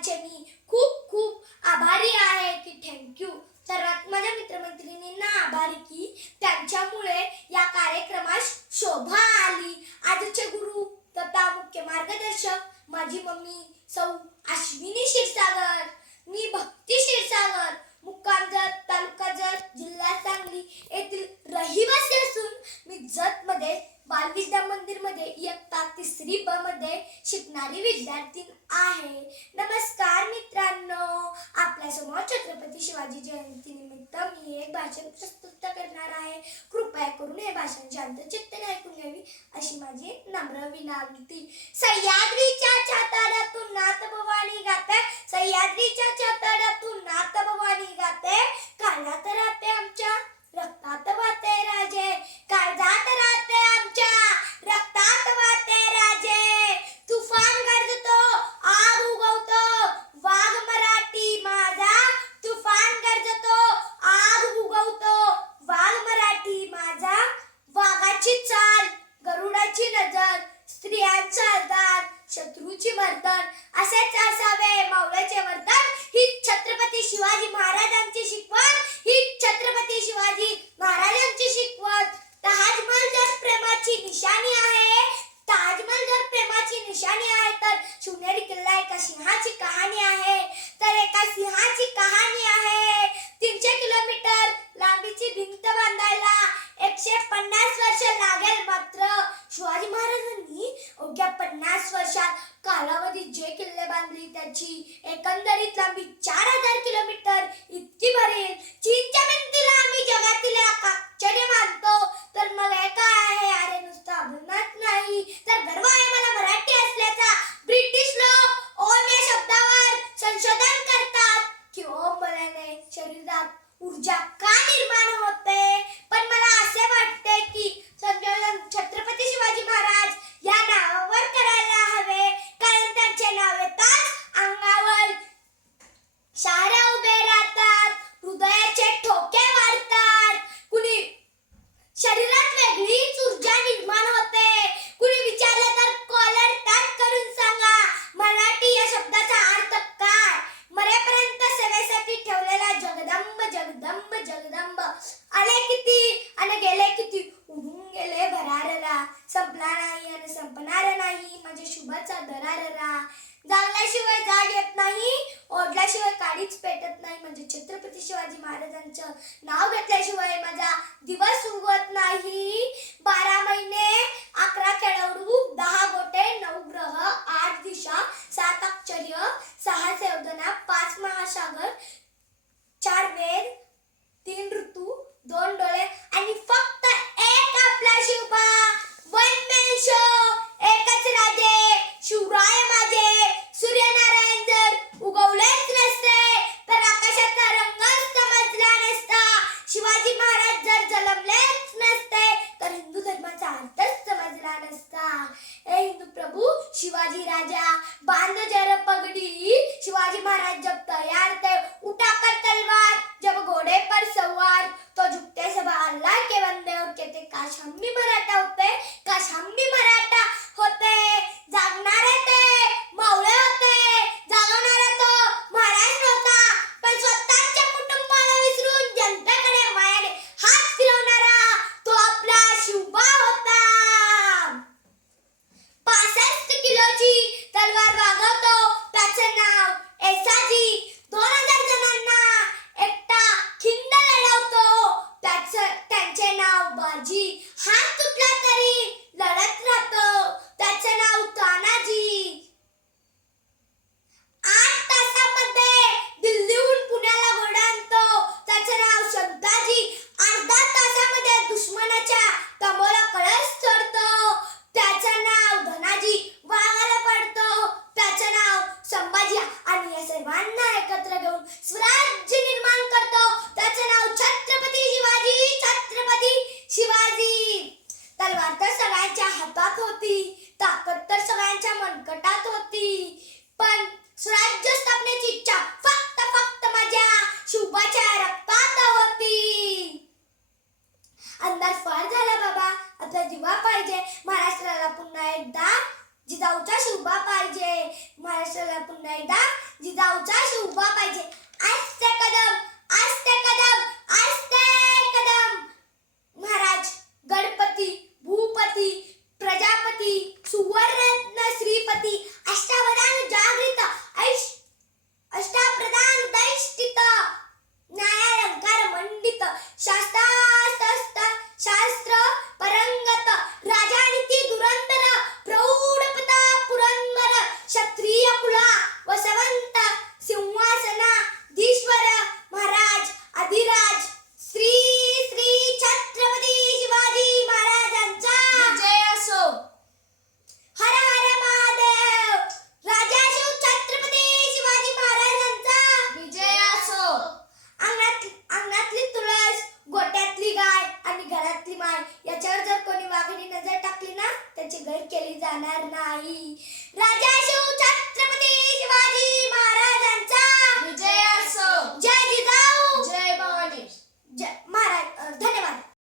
सर्वांचे मी खूप खूप आभारी आहे की थँक्यू सर्वात माझ्या मित्रमैत्रिणींना आभारी की त्यांच्यामुळे या कार्यक्रमास शोभा आली। आजचे गुरु तथा मुख्य मार्गदर्शक माझी मम्मी सौ अश्विनी क्षीरसागर, मी भक्ती क्षीरसागर, मुक्काम जत, तालुका जत, जिल्हा सांगली येथील रहिवासी असून मी जत मध्ये बालविद्या मंदिर मध्ये इयत्ता 3री ब मध्ये शिकणारी विद्यार्थी आहे। नमस्कार मित्रांनो, आपल्या समोर छत्रपती शिवाजी जयंती निमित्त मी एक भाषण प्रस्तुत करणार आहे। कृपया करून हे भाषण शांत चित्ताने ऐकून घ्यावी अशी माझी नम्र विनंती। सह्याद्रीच्या छाताडातून नाथ भवानी गाते, सह्याद्रीच्या छाताडातून नाथ भवानी गाते, काळजात राहते आमच्या रक्तात वाहते राजे, काळजात राहते आमच्या रक्तात वाहते राजे। तुफान गरजतो, आग उगवतो, वाघ मराठी माझा, तुफान गरजतो, आग उगवतो, वाघ मराठी माझा। वाघाची चाल, गरुडाची नजर, स्त्रियांचा आधार, शत्रूची मर्दन, असेच असावे मावळ्याचे वर्तन। ही छत्रपती शिवाजी महाराजांची शिकवण, ही छत्रपती शिवाजी महाराजांची शिकवण। ताजमहल जर प्रेमाची निशाणी आहे, ताजमहल जर प्रेमाची निशाणी आहे तर शिवनेरी किल्ला एका सिंहाची कहाणी आहे, तर एका सिंहाची कहाणी आहे। 300 किलोमीटर लांबीची भिंत बांधायला 150 वर्ष लागेल, मात्र शिवाजी महाराजांनी अवघ्या 50 वर्षात कालावधीत जे किल्ले बांधले त्याची एकंदरीत लांबी 4000 किलोमीटर इतकी भरेल। चीनच्या भिंतीला आम्ही जगातील आश्चर्य मानतो, तर मग हे काय आहे? अरे नुसतं अभिमानच नाही तर गर्व आहे मला मराठी असल्याचा। ब्रिटिश लोक ओम या शब्दावर संशोधन करतात की ओम बोलल्याने शरीरात ऊर्जा का निर्माण होते, पण मला असे वाटते की संशोधन छत्रपती शिवाजी महाराज या नावावर करायला हवे, कारण त्यांचे नाव येताच अंगावर शहारे उभे राहतात, हृदयाचे ठोके वाढतात, कुणी शरीरात वेगळीच ऊर्जा निर्माण होते। कुणी विचारलं तर कॉलर टॅप करून सांगा मराठी या शब्दाचा अर्थ काय। मरेपर्यंत सेवेसाठी ठेवलेला जगदंब जगदंब जगदंब, आले किती आणि गेले किती, उडून गेले भराररा, संपला नाही आणि संपणार नाही माझ्या शुभाचा दराररा। जागल्याशिवाय जाग येत नाही, ओढल्याशिवाय काडीच पेटत नाही, म्हणजे छत्रपती शिवाजी महाराजांचं नाव घेतल्याशिवाय माझा दिवस उगवत नाही। 12 महिने 11 खेळाडू, 10 गोटे, 9 ग्रह, 8 दिशा, 7 आश्चर्य, 6 संयोजना, 5 महासागर, 4 वेद, 3 ऋतू, 2 डोळे आणि फक्त एक आपला शिवबा। वन मॅन शो, एकच राजे, शिवराय माझे। सूर्यनारायण जर उगवलेच नसते तर आकाशाचा रंगच समजला नसता, शिवाजी महाराज जर जन्मलेच नसते तर हिंदू धर्माचा अर्थच समजला नसता। ए हिंदू प्रभु शिवाजी राजा, बांध जर पगडी, शिवाजी महाराज जब तैयार थे उठा कर तलवार, जब घोड़े पर सवार तो झुकते सब अल्लाह के बंदे और कहते काश हम भी मराठा होते, काश हम भी मराठा होते। जागणारे ते मावळे होते, जागवणारा तो महाराज नव्हता, पण स्वतःच्या कुटुंबाला विसरून जनतेकडे मायाने हात फिरवणारा तो आपला शिवबा होता। 65 किलोची तलवार वागवतो त्याचं नाव एसाजी, 2000 जणांना एकटा खिंड लढवतो त्यांचे नाव बाजी, हात तुटला तरी लढत राहतो त्याचं नाव तानाजी। 8 तासामध्ये दिल्लीहून पुण्याला घोडा आणतो त्याचं नाव संताजी, अर्धा तासामध्ये दुश्मनाच्या तंबोला कळस चढतो त्याचं नाव धनाजी, वाघाला पडतो त्याचं नाव संभाजी, आणि या सर्वांना एकत्र घेऊन स्वराज्य निर्माण करतो त्याचं नाव छत्रपती शिवाजी, छत्रपती शिवाजी। तलवार तर सगळ्यांच्या हातात होती, ताकद तर सगळ्यांच्या मनगटात होती, पण स्वराज्य स्थापनेची इच्छा फक्त माझ्या शिवबाच्या रक्तात होती। अंदाज फार झाला बाबा, आता दिवा पाहिजे महाराष्ट्राला पुन्हा एकदा, जिजाऊचा शिवबा पाहिजे महाराष्ट्राला पुन्हा एकदा,